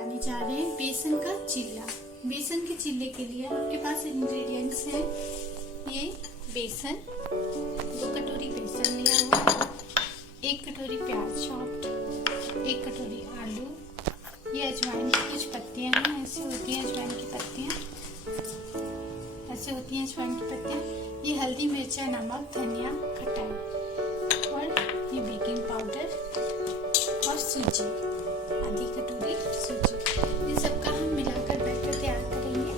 बनाने जा रहे हैं बेसन का चिल्ला। बेसन के चिल्ले के लिए आपके पास इंग्रेडिएंट्स हैं ये बेसन, 2 कटोरी बेसन लिया हुआ, 1 कटोरी प्याज चॉप्ड, 1 कटोरी आलू, ये अजवाइन की कुछ पत्तियां हैं, ऐसे होती हैं अजवाइन की पत्तियां, ऐसे होती हैं अजवाइन की पत्तियां, ये हल्दी मिर्चा नमक धनिया खटाई और ये बेकिंग पाउडर और सूजी, आधी कटोरी सूजी। इन सबका हम मिलाकर बैटर तैयार करेंगे।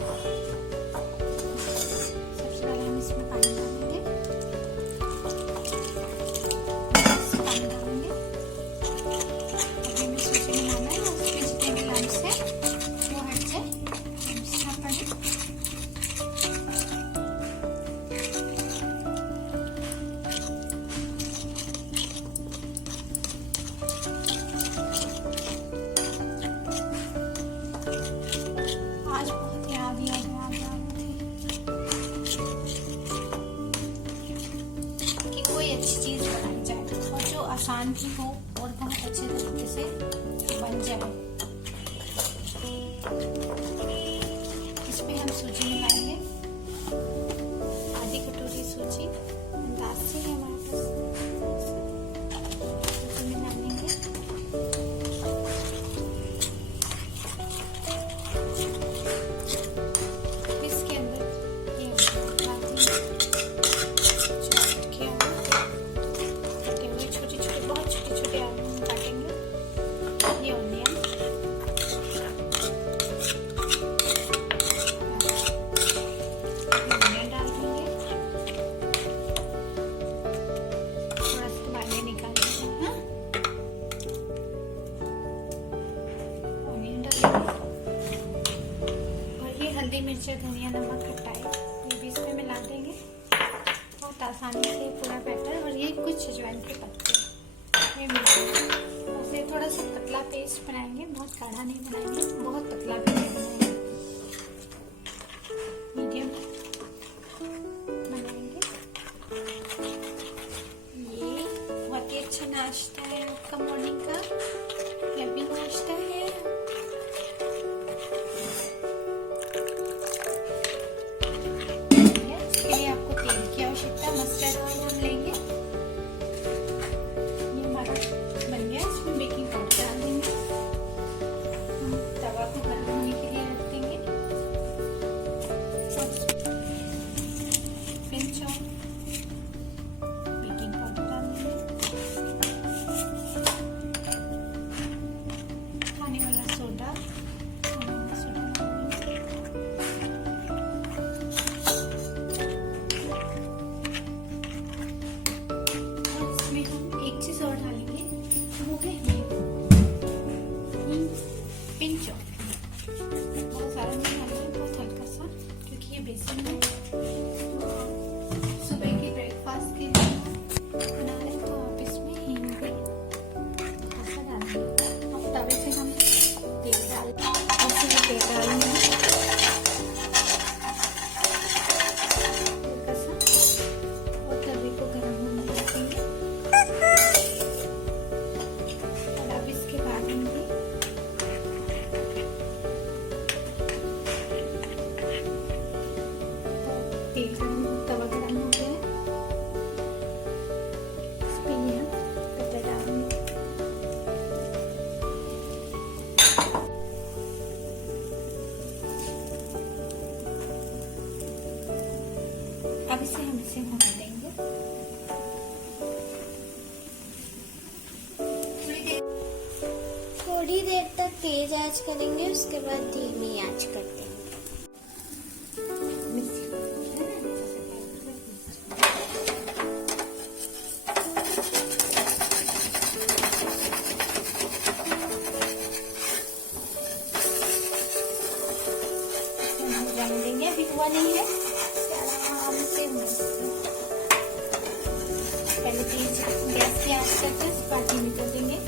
सबसे पहले हम इसमें पानी डालेंगे, पानी डालेंगे। अभी हमें सूजी मिलाना है और उसमें जितने भी लम्स हैं वो हट जाए। आज बहुत याद कि कोई अच्छी चीज बनाई जाए और जो आसान भी हो और बहुत अच्छे तरीके से बन जाए। इसमें हम सूजी मिलाएंगे, आधी कटोरी सूजी, अंदाज से है हमारे पास, सूजी मिला लेंगे। इसके अंदर ये कटे हुए छोटे छोटे, बहुत छोटे छोटे आलू काटेंगे। ये ऑनियन, डाल देंगे, थोड़ा सा पानी निकाल देंगे। ऑनियन डालेंगे और ये हल्दी मिर्चा धनिया नमक खटाई ये भी इसमें मिला देंगे बहुत आसानी से पूरा बैटर। और ये कुछ अजवाइन के पत्ते ये मिलाएंगे। ऐसे थोड़ा सा पतला पेस्ट बनाएंगे, बहुत गाढ़ा नहीं बनाएंगे, बहुत पतला भी नहीं बनाएंगे, मीडियम बनाएंगे। ये बहुत ही अच्छा नाश्ता है आपका, मॉर्निंग का हेल्दी नाश्ता है। इसके लिए आपको तेल की आवश्यकता, मस्टर्ड ऑयल हम लेंगे। ये हमारा बन गया, इसमें बेकिंग पाउडर डाल देंगे। हम तवा को गर्म होने के लिए रख देंगे। पिंच ऑफ बेकिंग पाउडर डाल देंगे, खाने वाला सोडा और डालेंगे, वो है पिंच ऑफ, बहुत सारा नहीं डालेंगे, बहुत हल्का सा, क्योंकि ये बेसन है। सुबह के ब्रेकफास्ट के लिए बना रहे तो आप इसमें हींग भी ऐसा डालेंगे। अब तवे से हम तेल डालेंगे, हल्का सा, और तवे को गर्म होने रखेंगे। तेल गरम, तवा गरम हो गया है, इस पे ये हम बटर डालेंगे। अब इसे होने देंगे थोड़ी देर तक तेज आंच करेंगे, उसके बाद धीमी आंच कर देंगे। जाने देंगे, अभी हुआ नहीं है, आराम से पहले तेज गैस की आंच करके बाटी निकल देंगे।